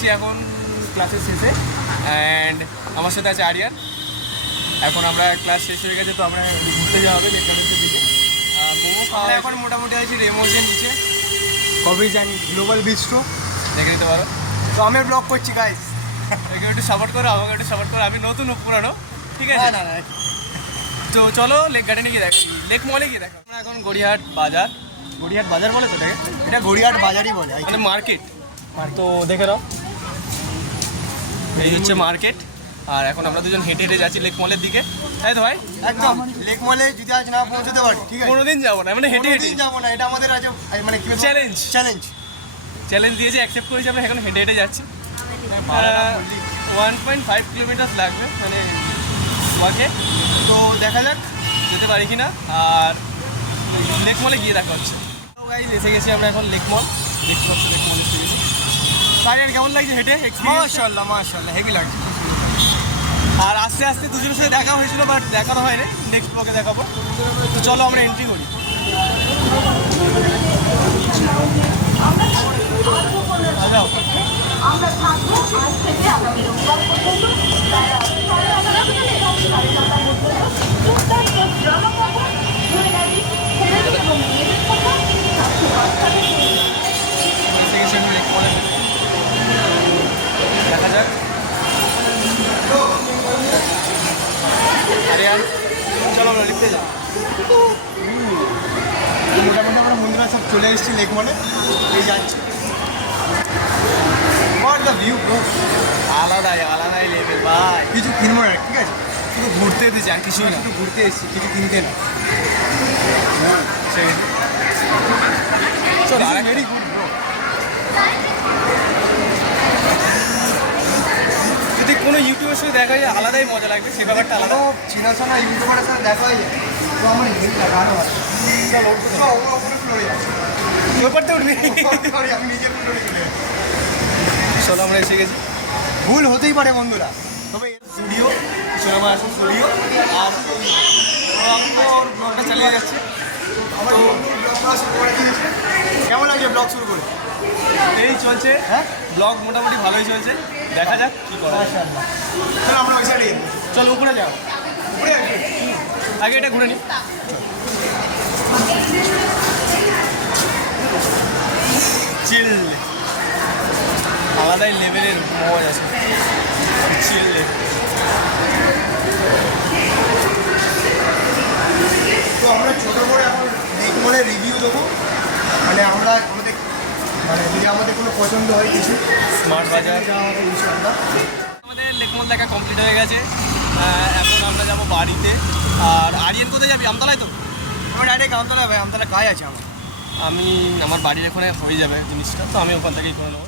গেছি এখন ক্লাসের শেষে, অ্যান্ড আমার সাথে আছে আরিয়ান। এখন আমরা ক্লাস শেষ হয়ে গেছে, তো আমরা ঘুরতে যাওয়া হবে লেক গার্ডেন্সের দিকে। মোমো খাওয়া এখন মোটামুটি আছি রেমোজের নিচে, কফিজ অ্যান্ড গ্লোবাল বিস্ট্রো, দেখে নিতে পারো। তো আমি ব্লগ করছি গাইস, একটু সাপোর্ট করো, আমাকে একটু সাপোর্ট করো। আমি নতুন পুরানো, ঠিক আছে? না না, তো চলো লেক গার্ডেনে গিয়ে দেখো, লেক মলে গিয়ে দেখো। আমরা এখন গড়িয়াহাট বাজার, গড়িয়াহাট বাজার বলে তো এটাকে? এটা গড়িয়াহাট বাজারই বলে, মানে মার্কেট। তো দেখে নাও, এই হচ্ছে মার্কেট। আর এখন আমরা দুজন হেঁটে হেঁটে যাচ্ছি লেক মলের দিকে, তাই তো ভাই? একদম। লেক মলে যদি আজ না পৌঁছতে পারি, ঠিক আছে, কোনোদিন যাবো না, মানে হেঁটে হেঁটে যাবো না। এটা আমাদের আজ মানে কি চ্যালেঞ্জ চ্যালেঞ্জ দিয়েছে, অ্যাকসেপ্ট করেছি। আমরা এখন হেঁটে হেঁটে যাচ্ছি। 1.5 কিলোমিটার লাগবে মানে ওয়াকে। তো দেখা যাক যেতে পারি কি না। আর লেক মলে গিয়ে দেখা হচ্ছে। তো গাইস এসে গেছি আমরা এখন লেক মল, দেখতে পাচ্ছি লেক মল এসে গেছি। তাই কেমন লাগছে হেঁটে? মাশাআল্লাহ মাশাআল্লাহ, হেভি লাগছে। আর আস্তে আস্তে দুজনের সাথে দেখা হয়েছিল, বাট দেখানো হয়নি, নেক্সট ব্লগে দেখাবো। তো চলো আমরা এন্ট্রি করি। আমরা থাকবো আজ থেকে আগামী রোববার পর্যন্ত দেখা যাক। আরে আর চলো আমরা লিখতে যাই। মোটামুটি আমরা বন্ধুরা সব চলে এসেছি লেক মলে, এই যাচ্ছি। হোয়াট দ্য ভিউ ব্রো, আলাদাই লেভেল ভাই। কিছু কিনবো না, ঠিক আছে, শুধু ঘুরতে দিচ্ছে আর কিছুই না। শুধু ঘুরতে এসেছি, কিছু কিনতে না। চলো আর ভেরি গুড ব্রো। যদি কোনো ইউটিউবের সাথে দেখা যায় আলাদাই মজা লাগবে, সে ব্যাপারটা আলাদা। চিনাশোনা ইউটিউবারের সাথে দেখা হয়ে যায়, তো আমার হেল্প লাগে আরও আছে। চলো ওপরে ফ্লোরে যাচ্ছি, ব্যাপারটা উঠবি। সরি আমি নিজের ফ্লোরে চলে যাচ্ছি। চলো আমরা এসে গেছি। ভুল হতেই পারে বন্ধুরা, তবে স্টুডিও সিনেমা আছে, স্টুডিও। আর ওর ব্লগটা চালিয়ে যাচ্ছে। আমার ব্লগটা শুরু করে দিয়েছে। কেমন লাগছে ব্লগ শুরু করে? এই চলছে, হ্যাঁ, ব্লগ মোটামুটি ভালোই চলছে, দেখা যাক কী করা যায়। মাশাআল্লাহ। চলো আমরা ওই সাইডে যাই। চলো উপরে যাও, উপরে আসি। আগে এটা ঘুরে নি। চিল, আলাদাই লেভেলের মজা আছে, চিল লেভেল। তো আমরা ছোটো করে এখন লেক মলের রিভিউ দেবো, মানে আমরা আমাদের মানে যদি আমাদের কোনো পছন্দ হয় কিছু স্মার্ট বাজার যাওয়া হবে ইনশাআল্লাহ। আমাদের লেক মল দেখা কমপ্লিট হয়ে গেছে। এখন আমরা যাবো বাড়িতে। আর আরিয়ান কোথায় যাবি? আমতলায় তো? আমার ডাইরেক্ট আমতলা ভাই, আমতলা কাজ আছে আমার। আমার বাড়ির এখানে হয়ে যাবে জিনিসটা, তো আমি ওখান থেকেই করে নেবো।